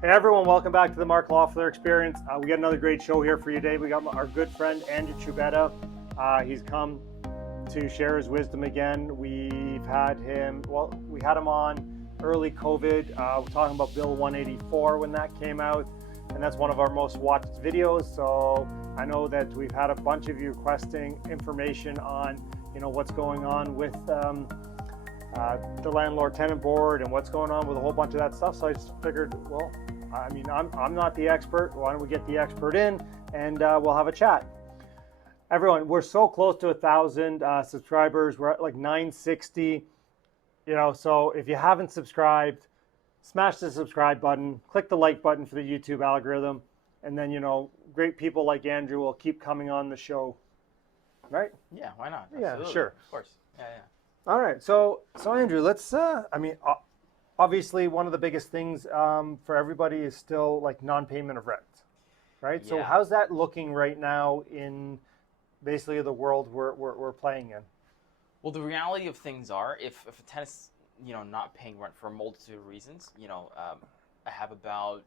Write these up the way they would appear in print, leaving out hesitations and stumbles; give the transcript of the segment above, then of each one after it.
Hey everyone, welcome back to the Mark Loeffler Experience. We got another great show here for you today. We got our good friend Andrew Trubetta. He's come to share his wisdom again. We had him on early COVID. We're talking about Bill 184 when that came out, and that's one of our most watched videos. So I know that we've had a bunch of you requesting information on, what's going on with the Landlord Tenant board and what's going on with a whole bunch of that stuff. So I just figured, I'm not the expert. Why don't we get the expert in and we'll have a chat. Everyone, we're so close to 1,000 subscribers. We're at like 960. So if you haven't subscribed, smash the subscribe button, click the like button for the YouTube algorithm, and then great people like Andrew will keep coming on the show. Right? Yeah, why not? Absolutely. Yeah, sure. Of course. Yeah. All right, so Andrew, let's. Obviously, one of the biggest things for everybody is still like non-payment of rent, right? Yeah. So how's that looking right now in basically the world we're playing in? Well, the reality of things are, if a tenant's not paying rent for a multitude of reasons, I have about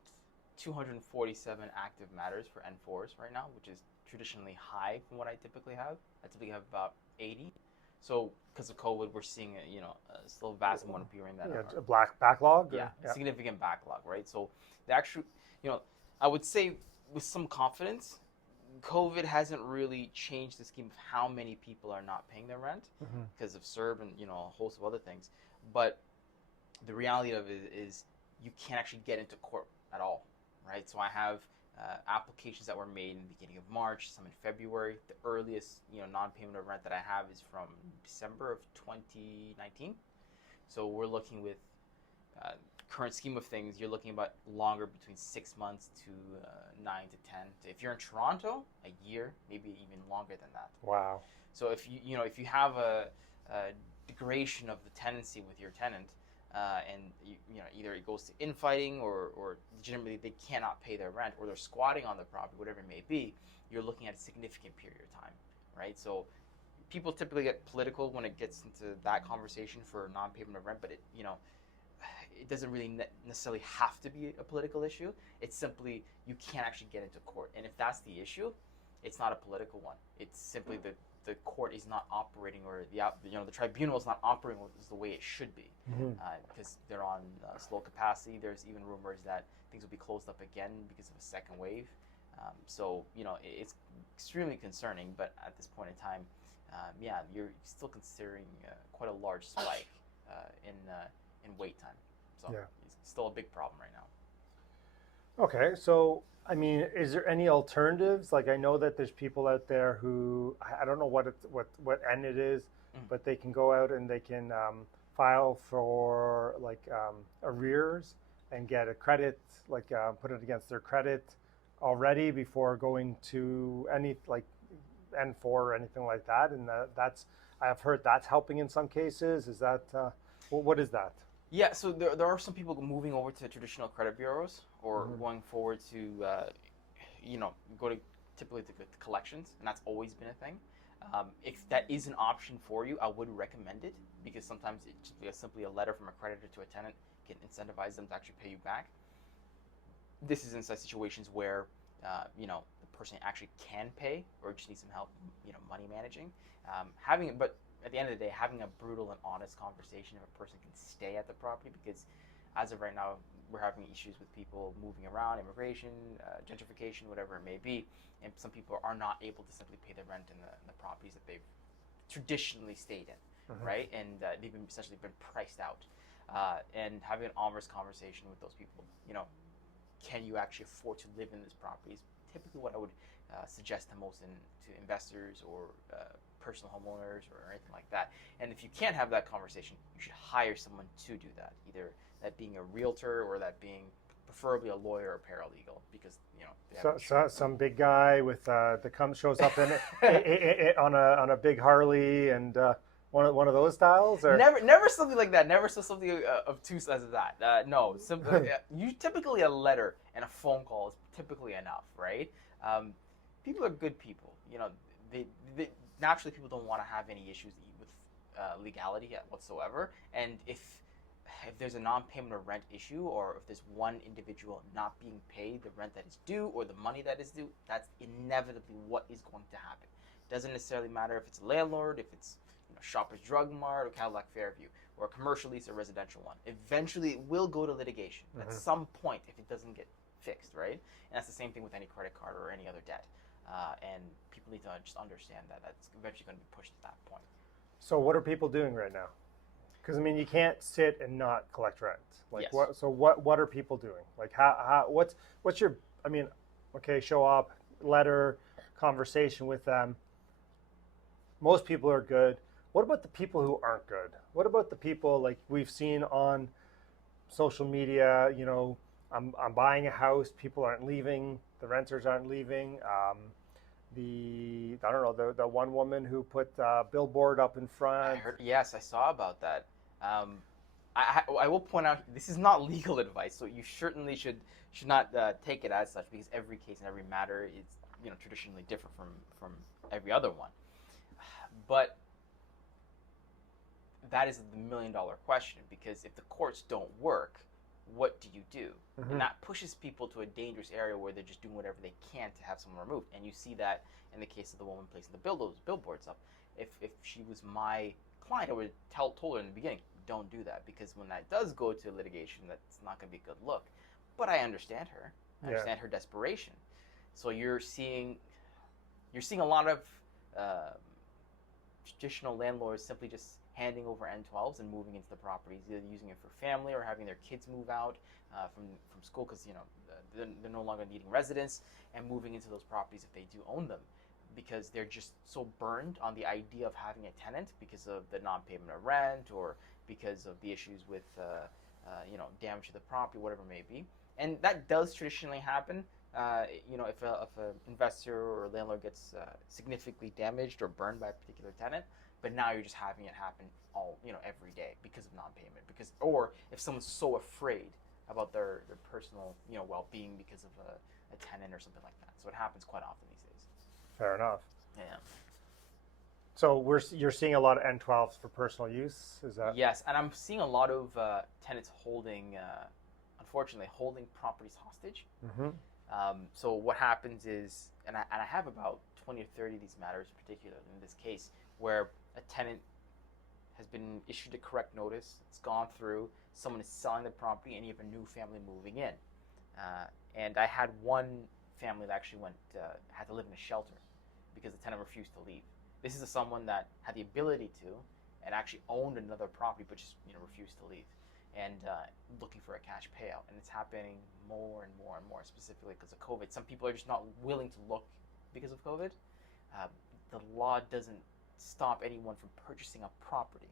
247 active matters for N4s right now, which is traditionally high from what I typically have. I typically have about 80. So because of COVID, we're seeing still a vast amount of people in that. Yeah, a black backlog? Yeah, significant backlog, right? So the actual, I would say with some confidence, COVID hasn't really changed the scheme of how many people are not paying their rent because of CERB and a host of other things. But the reality of it is you can't actually get into court at all, right? So I have applications that were made in the beginning of March, some in February. The earliest, non-payment of rent that I have is from December of 2019. So we're looking with current scheme of things, you're looking about longer, between 6 months to 9 to 10. If you're in Toronto, a year, maybe even longer than that. Wow. So if you have a degradation of the tenancy with your tenant, and either it goes to infighting or legitimately they cannot pay their rent or they're squatting on the property, whatever it may be, you're looking at a significant period of time, right? So people typically get political when it gets into that conversation for non-payment of rent, but it doesn't really necessarily have to be a political issue. It's simply you can't actually get into court, and if that's the issue, it's not a political one. It's simply the court is not operating, or the tribunal is not operating the way it should be, because they're on slow capacity. There's even rumors that things will be closed up again because of a second wave. So it's extremely concerning. But at this point in time, you're still considering quite a large spike in wait time. So it's still a big problem right now. Okay, so is there any alternatives? Like, I know that there's people out there who, I don't know what end it is, but they can go out and they can file for arrears and get a credit, put it against their credit already before going to any N4 or anything like that. And I've heard that's helping in some cases. Is that, what is that? Yeah, so there are some people moving over to traditional credit bureaus or going forward to, go to typically to collections, and that's always been a thing. If that is an option for you, I would recommend it, because sometimes it's simply a letter from a creditor to a tenant can incentivize them to actually pay you back. This is in such situations where, the person actually can pay or just needs some help, money managing. But at the end of the day, having a brutal and honest conversation if a person can stay at the property, because as of right now, we're having issues with people moving around, immigration, gentrification, whatever it may be, and some people are not able to simply pay the rent in the properties that they've traditionally stayed in, right? And they've essentially been priced out. And having an honest conversation with those people, can you actually afford to live in this property is typically what I would suggest to most to investors or personal homeowners or anything like that. And if you can't have that conversation, you should hire someone to do that, either that being a realtor or that being preferably a lawyer or paralegal, because so some big guy with shows up in it on a big Harley and one of those styles, or never something like that. Never something of two sides of that. No, simply typically a letter and a phone call is typically enough, right? People are good people. They naturally, people don't want to have any issues with legality whatsoever. And if if there's a non-payment of rent issue, or if there's one individual not being paid the rent that is due or the money that is due, that's inevitably what is going to happen. Doesn't necessarily matter if it's a landlord, if it's Shoppers Drug Mart or Cadillac Fairview, or a commercial lease or residential one. Eventually, it will go to litigation at some point if it doesn't get fixed, right? And that's the same thing with any credit card or any other debt. And people need to just understand that that's eventually going to be pushed at that point. So what are people doing right now? Because I mean, you can't sit and not collect rent. Like, yes. What are people doing? Like, what's your? I mean, okay, show up, letter, conversation with them. Most people are good. What about the people who aren't good? What about the people like we've seen on social media? I'm buying a house. People aren't leaving. The renters aren't leaving. I don't know, the one woman who put a billboard up in front. Yes, I saw about that. I will point out, this is not legal advice, so you certainly should not take it as such, because every case and every matter is traditionally different from every other one. But that is the $1 million question, because if the courts don't work, what do you do? And that pushes people to a dangerous area where they're just doing whatever they can to have someone removed. And you see that in the case of the woman placing those billboards up. If she was my client, I would have told her in the beginning, don't do that, because when that does go to litigation, that's not going to be a good look. But I understand her. I understand her desperation. So you're seeing a lot of traditional landlords simply just handing over N12s and moving into the properties, either using it for family or having their kids move out from school, because they're no longer needing residence, and moving into those properties if they do own them, because they're just so burned on the idea of having a tenant because of the non-payment of rent, or because of the issues with damage to the property, whatever it may be. And that does traditionally happen. If an investor or a landlord gets significantly damaged or burned by a particular tenant, but now you're just having it happen every day because of non-payment, or if someone's so afraid about their personal well-being because of a tenant or something like that. So it happens quite often these days. Fair enough. Yeah. So you're seeing a lot of N12s for personal use, is that? Yes, and I'm seeing a lot of tenants unfortunately holding properties hostage. So what happens is, and I have about 20 or 30 of these matters, particularly in this case, where a tenant has been issued a correct notice, it's gone through, someone is selling the property, and you have a new family moving in. And I had one family that actually had to live in a shelter because the tenant refused to leave. This is someone that had the ability to, and actually owned another property, but just refused to leave, and looking for a cash payout. And it's happening more and more and more, specifically because of COVID. Some people are just not willing to look because of COVID. The law doesn't stop anyone from purchasing a property,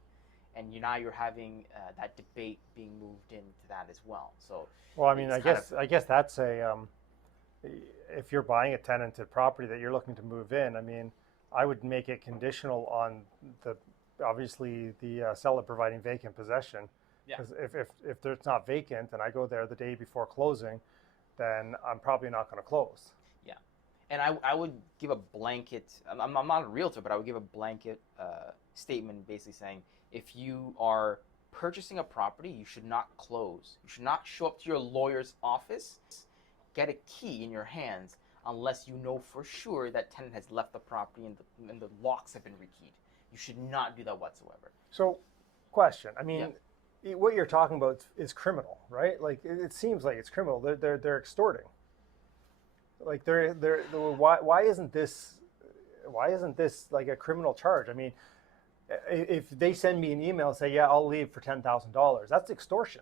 and now you're having that debate being moved into that as well. So, well, I mean, I guess that's a if you're buying a tenanted property that you're looking to move in, I mean, I would make it conditional on obviously the seller providing vacant possession. Because if it's not vacant and I go there the day before closing, then I'm probably not going to close. Yeah, and I would give a blanket. I'm not a realtor, but I would give a blanket statement basically saying, if you are purchasing a property, you should not close. You should not show up to your lawyer's office, get a key in your hands, unless you know for sure that tenant has left the property and the locks have been rekeyed. You should not do that whatsoever. So, question. I mean, what you're talking about is criminal, right? Like, it seems like it's criminal. They're extorting. Like, why isn't this like a criminal charge? I mean, if they send me an email and say, yeah, I'll leave for $10,000, that's extortion.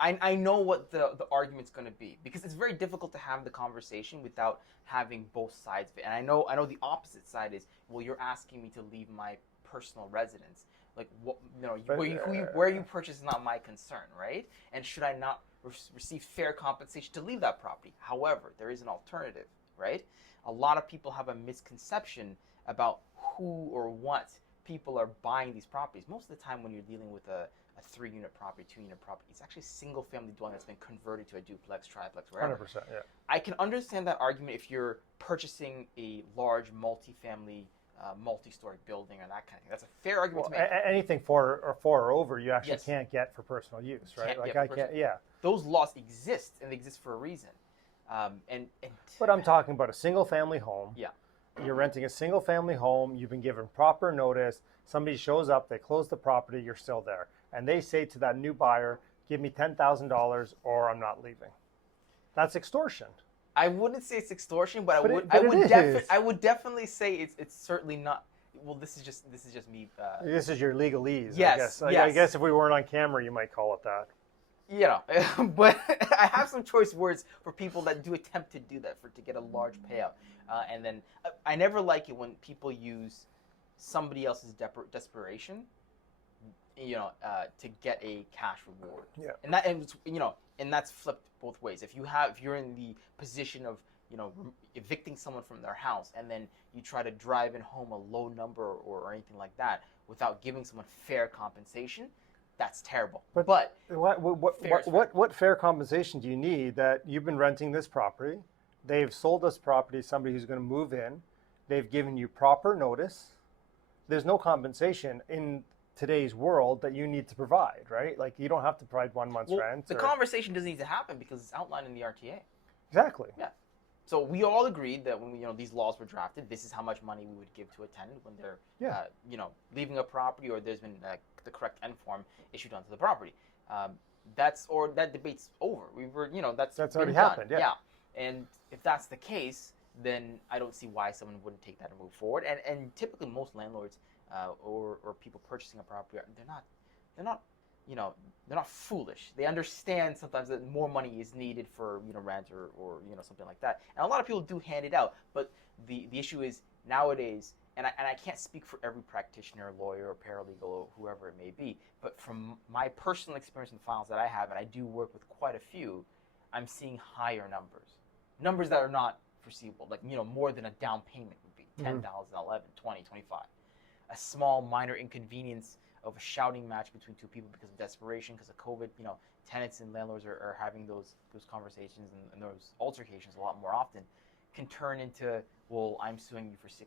I know what the argument's going to be, because it's very difficult to have the conversation without having both sides of it. And I know the opposite side is, well, you're asking me to leave my personal residence. Like, what, where you purchase is not my concern, right? And should I not receive fair compensation to leave that property? However, there is an alternative, right? A lot of people have a misconception about who or what people are buying these properties. Most of the time when you're dealing with a 3-unit property, 2-unit property, it's actually a single-family dwelling that's been converted to a duplex, triplex, wherever. 100%, yeah. I can understand that argument if you're purchasing a large multifamily multi-story building or that kind of thing. That's a fair argument Well, to make. anything four or over, you actually Yes. can't get for personal use, right? Can't Like get for I can't. personal- Yeah. Those laws exist, and they exist for a reason. And But I'm talking about a single family home. yeah, You're renting a single family home. You've been given proper notice. Somebody shows up. They close the property. You're still there, and they say to that new buyer, "Give me $10,000, or I'm not leaving." That's extortion. I wouldn't say it's extortion, but, But I would definitely say it's certainly not. Well, this is just me. This is your legalese. Yes, I guess. yes. I guess if we weren't on camera, you might call it that. You know, but I have some choice words for people that do attempt to do that to get a large payout, and then I never like it when people use somebody else's desperation, to get a cash reward. Yeah. And that's flipped both ways. If you're in the position of evicting someone from their house, and then you try to drive in home a low number or anything like that without giving someone fair compensation. That's terrible. But what fair compensation do you need that you've been renting this property? They've sold this property to somebody who's going to move in. They've given you proper notice. There's no compensation in today's world that you need to provide, right? Like you don't have to provide 1 month's rent. The conversation doesn't need to happen because it's outlined in the RTA. Exactly. Yeah. So we all agreed that when these laws were drafted, this is how much money we would give to a tenant when they're leaving a property or there's been the correct end form issued onto the property. That debate's over. That's already been happened. done. Yeah. And if that's the case, then I don't see why someone wouldn't take that and move forward. And typically most landlords or people purchasing a property, they're not foolish. They understand sometimes that more money is needed for rent or something like that. And a lot of people do hand it out, but the issue is nowadays, and I can't speak for every practitioner, lawyer, or paralegal, or whoever it may be, but from my personal experience in the files that I have, and I do work with quite a few, I'm seeing higher numbers that are not foreseeable, like more than a down payment would be 10,000, 11, 20, 25. A small minor inconvenience of a shouting match between two people because of desperation, because of COVID, tenants and landlords are having those conversations and those altercations a lot more often, can turn into, well, I'm suing you for $6,000,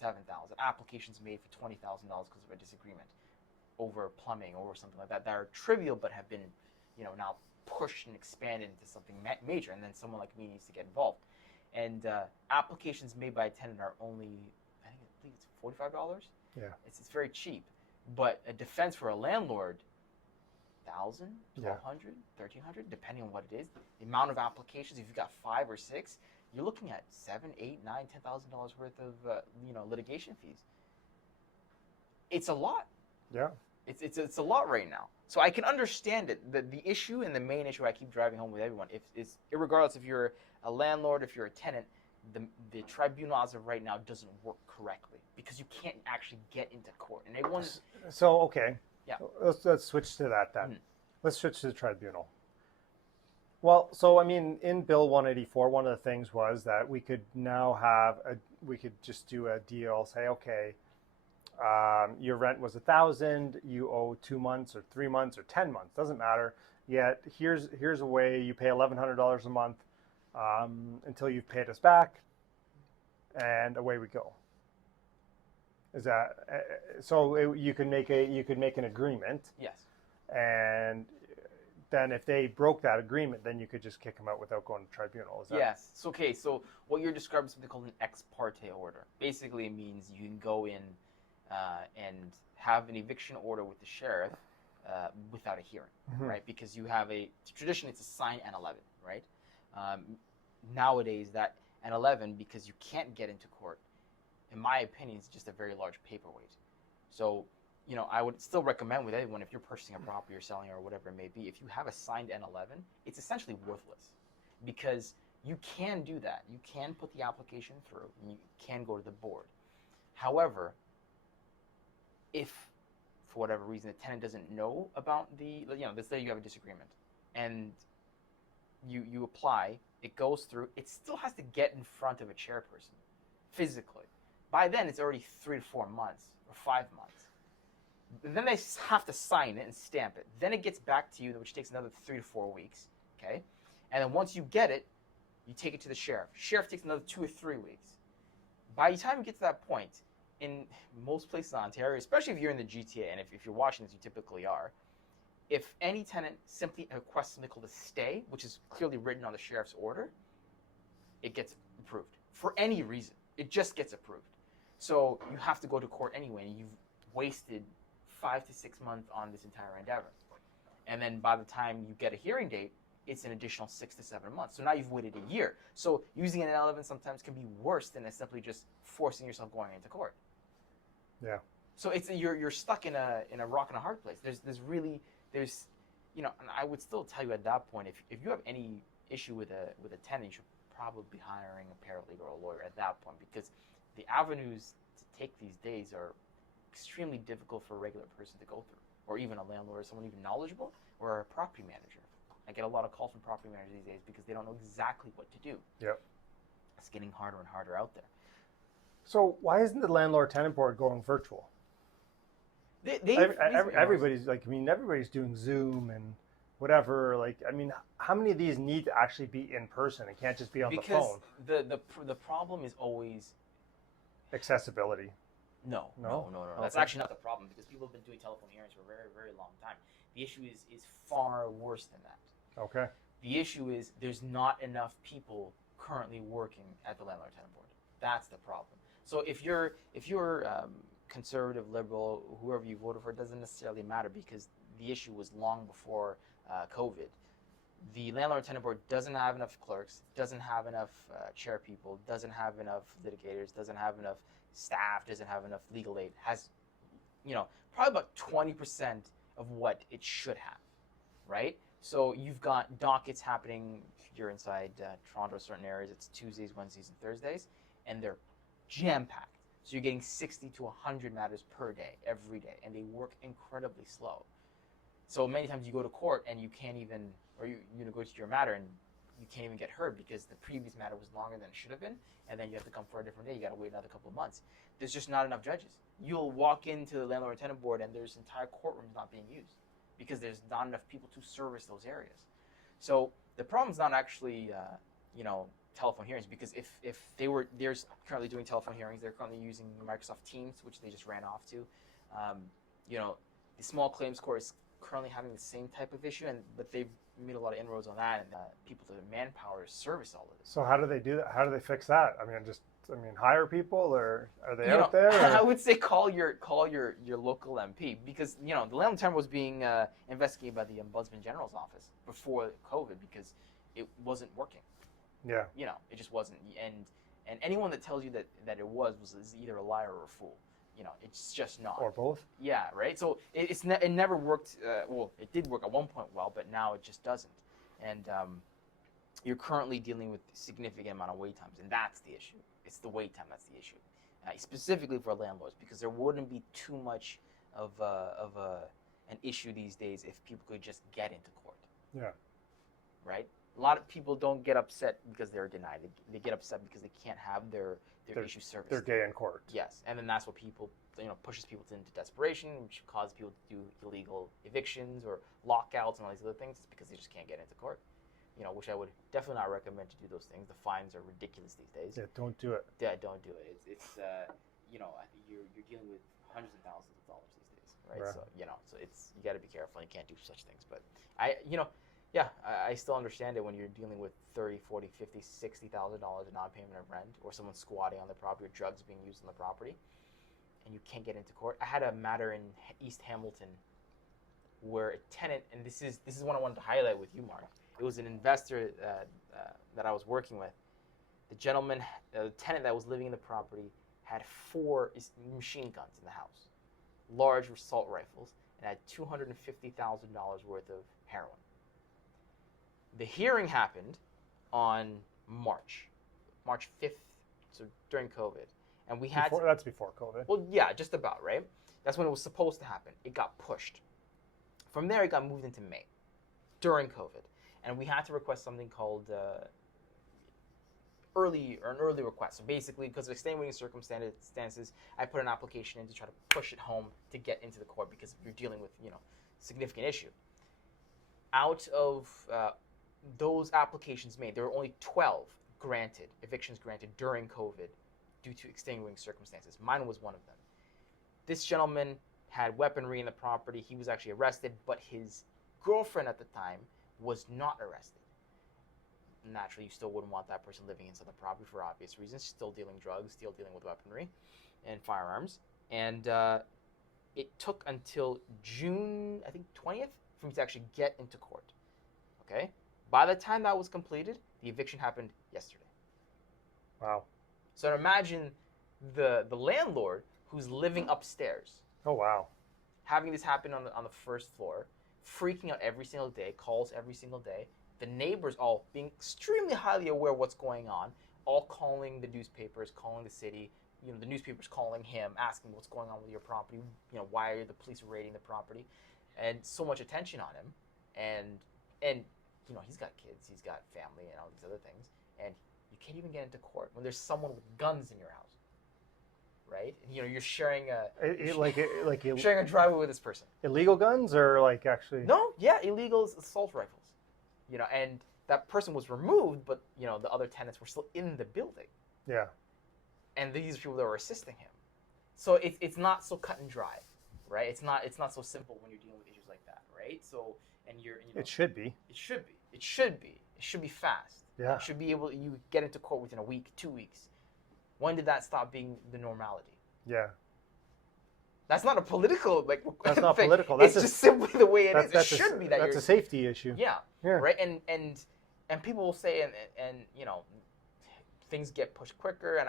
$7,000. Applications made for $20,000 because of a disagreement over plumbing or something like that are trivial but have been, now pushed and expanded into something major, and then someone like me needs to get involved. And applications made by a tenant are only, I think it's $45. Yeah. It's very cheap. But a defense for a landlord, $1,000, $1,200, $1,300, depending on what it is. The amount of applications, if you've got 5 or 6, you're looking at $7,000, $8,000, $9,000, $10,000 worth of litigation fees. It's a lot. Yeah. It's a lot right now. So I can understand it. The issue and the main issue I keep driving home with everyone is regardless if you're a landlord, if you're a tenant, the tribunal as of right now doesn't work correctly because you can't actually get into court. And everyone. So okay. Yeah. Let's switch to that then. Let's switch to the tribunal. Well, so I mean, in Bill 184, one of the things was that we could now we could just do a deal. Say, okay, your rent was $1,000. You owe 2 months or 3 months or 10 months. Doesn't matter. Yet here's a way you pay $1,100 a month. Until you've paid us back, and away we go. Is that so? You could make an agreement. Yes. And then if they broke that agreement, then you could just kick them out without going to tribunal. Is that? Yes. Okay. So what you're describing is something called an ex parte order. Basically, it means you can go in and have an eviction order with the sheriff without a hearing, right? Because you have traditionally it's a sign N11, right? Nowadays, that N11, because you can't get into court, in my opinion, is just a very large paperweight. So, I would still recommend with everyone, if you're purchasing a property or selling or whatever it may be, if you have a signed N11, it's essentially worthless because you can do that. You can put the application through and you can go to the board. However, if for whatever reason the tenant doesn't know about let's say you have a disagreement and you apply, it goes through, it still has to get in front of a chairperson physically. By then, it's already 3 to 4 months or 5 months. Then they have to sign it and stamp it. Then it gets back to you, which takes another 3 to 4 weeks, okay? And then once you get it, you take it to the sheriff. Sheriff takes another 2 or 3 weeks. by the time you get to that point, in most places in Ontario, especially if you're in the GTA, and if you're watching this, you typically are, if any tenant simply requests something called a stay, which is clearly written on the sheriff's order, it gets approved. For any reason, it just gets approved. So you have to go to court anyway, and you've wasted 5 to 6 months on this entire endeavor. And then by the time you get a hearing date, it's an additional 6 to 7 months. So now you've waited a year. So using an N11 sometimes can be worse than simply just forcing yourself going into court. Yeah. So it's you're stuck in a rock and a hard place. There's you know, and I would still tell you at that point, if you have any issue with a tenant, you should probably be hiring a paralegal or a lawyer at that point, because the avenues to take these days are extremely difficult for a regular person to go through, or even a landlord, or someone even knowledgeable, or a property manager. I get a lot of calls from property managers these days because they don't know exactly what to do. Yep. It's getting harder and harder out there. So why isn't the landlord tenant board going virtual? Everybody's like, I mean, everybody's doing Zoom and whatever. Like, I mean, how many of these need to actually be in person? It can't just be on the phone. Because the problem is always accessibility. No. Okay. That's actually not the problem, because people have been doing telephone hearings for a very, very long time. The issue is far worse than that. Okay. The issue is there's not enough people currently working at the landlord tenant board. That's the problem. So if you're conservative, liberal, whoever you voted for, it doesn't necessarily matter, because the issue was long before COVID. The landlord tenant board doesn't have enough clerks, doesn't have enough chair people, doesn't have enough litigators, doesn't have enough staff, doesn't have enough legal aid, has, you know, probably about 20% of what it should have, right? So you've got dockets happening, if you're inside Toronto, certain areas, it's Tuesdays, Wednesdays, and Thursdays, and they're jam-packed. So you're getting 60 to 100 matters per day, every day, and they work incredibly slow. So many times you go to court and you can't even, or you negotiate your matter and you can't even get heard because the previous matter was longer than it should have been, and then you have to come for a different day. You got to wait another couple of months. There's just not enough judges. You'll walk into the landlord tenant board and there's entire courtrooms not being used because there's not enough people to service those areas. So the problem's not actually, telephone hearings, because if they're currently doing telephone hearings, they're currently using Microsoft Teams, which they just ran off to. The small claims court is currently having the same type of issue, but they've made a lot of inroads on that, and people to manpower to service all of this. So how do they do that? How do they fix that? I mean, hire people, or are they out there? Or? I would say call your local MP, because the landlord tenant was being investigated by the Ombudsman General's office before COVID because it wasn't working. Yeah. It just wasn't, and anyone that tells you that it was either a liar or a fool. It's just not. Or both. Yeah, right. So it never worked. Well, it did work at one point well, but now it just doesn't. And you're currently dealing with a significant amount of wait times, and that's the issue. It's the wait time that's the issue, specifically for landlords, because there wouldn't be too much of an issue these days if people could just get into court. Yeah. Right. A lot of people don't get upset because they're denied. They get upset because they can't have their issue serviced. Their day in court. Yes, and then that's what pushes people into desperation, which causes people to do illegal evictions or lockouts and all these other things. It's because they just can't get into court. Which I would definitely not recommend to do those things. The fines are ridiculous these days. Yeah, don't do it. Yeah, don't do it. It's I think you're dealing with hundreds of thousands of dollars these days, right? Yeah. So so it's, you got to be careful. You can't do such things. But I still understand it when you're dealing with $30,000, $40,000, $50,000, $60,000 in non-payment of rent, or someone squatting on the property, or drugs being used on the property, and you can't get into court. I had a matter in East Hamilton where a tenant, and this is one I wanted to highlight with you, Mark. It was an investor that I was working with. The tenant that was living in the property had 4 machine guns in the house, large assault rifles, and had $250,000 worth of heroin. The hearing happened on March 5th, so during COVID. And we had... That's before COVID. Well, yeah, just about, right? That's when it was supposed to happen. It got pushed. From there, it got moved into May, during COVID. And we had to request something called an early request. So basically, because of extenuating circumstances, I put an application in to try to push it home to get into the court, because you're dealing with, significant issue. Out of those applications made, there were only 12 evictions granted during COVID due to extenuating circumstances. Mine was one of them. This gentleman had weaponry in the property. He was actually arrested, but his girlfriend at the time was not arrested. Naturally, you still wouldn't want that person living inside the property for obvious reasons. Still dealing drugs, still dealing with weaponry and firearms. And it took until June, I think 20th, for me to actually get into court. Okay? By the time that was completed, the eviction happened yesterday. Wow. So imagine the landlord who's living upstairs. Oh, wow. Having this happen on the first floor, freaking out every single day, calls every single day. The neighbors all being extremely highly aware of what's going on, all calling the newspapers, calling the city, the newspapers calling him, asking what's going on with your property, why are the police raiding the property, and so much attention on him, and he's got kids, he's got family, and all these other things, and you can't even get into court when there's someone with guns in your house, right? And, you're sharing sharing a driveway with this person. Illegal guns or like actually? No, yeah, illegal assault rifles. And that person was removed, but the other tenants were still in the building. Yeah. And these people that were assisting him. So it's not so cut and dry, right? It's not so simple when you're dealing with issues like that, right? So it should be. It should be fast. Yeah. You should be able. You get into court within a week, 2 weeks. When did that stop being the normality? Yeah. That's not a political That's not thing. Political. That's just simply the way it is. It should be that. That's a safety issue. Yeah. Right. And people will say and things get pushed quicker. And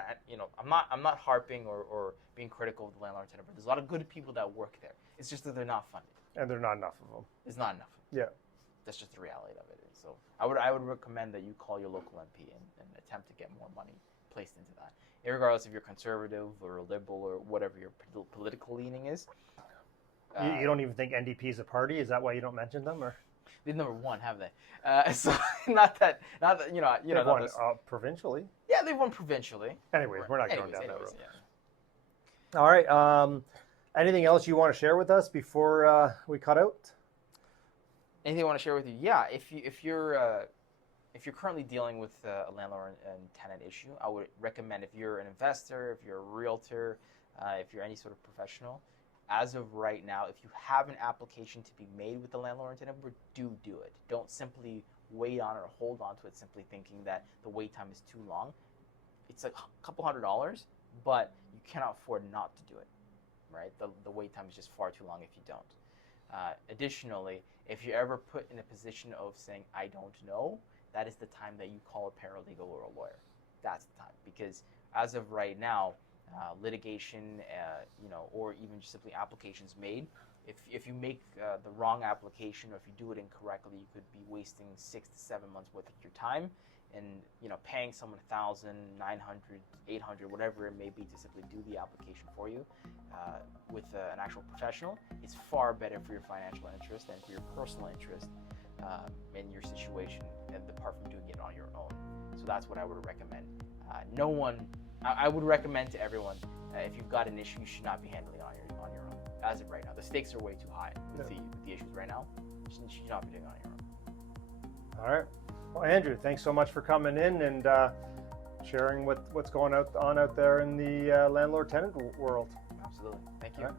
I'm not harping or being critical of the landlord tenant, but there's a lot of good people that work there. It's just that they're not funded. And there are not enough of them. There's not enough. Yeah. That's just the reality of it. So I would recommend that you call your local MP and attempt to get more money placed into that. Regardless if you're conservative or liberal or whatever your political leaning is. You don't even think NDP is a party? Is that why you don't mention them, or? They've never won, have they? So not that they've won provincially. Yeah, they've won provincially. Anyways, we're not going down that road. Yeah. All right. Anything else you want to share with us before we cut out? Anything I want to share with you? Yeah, if you're currently dealing with a landlord and tenant issue, I would recommend, if you're an investor, if you're a realtor, if you're any sort of professional, as of right now, if you have an application to be made with the landlord and tenant board, do it. Don't simply wait on it or hold on to it simply thinking that the wait time is too long. It's a couple $100s, but you cannot afford not to do it, right? The wait time is just far too long if you don't. Additionally, if you're ever put in a position of saying, I don't know, that is the time that you call a paralegal or a lawyer. That's the time, because as of right now, litigation, or even just simply applications made, if you make the wrong application, or if you do it incorrectly, you could be wasting 6 to 7 months worth of your time, and paying someone $1,000, $900, $800, whatever it may be, to simply do the application for you with an actual professional is far better for your financial interest and for your personal interest in your situation, and apart from doing it on your own. So that's what I would recommend. I would recommend to everyone, if you've got an issue, you should not be handling it on your own. As of right now, the stakes are way too high with the issues right now. You should not be doing it on your own. All right. Well, Andrew, thanks so much for coming in and sharing what's going on out there in the landlord-tenant world. Absolutely. Thank you.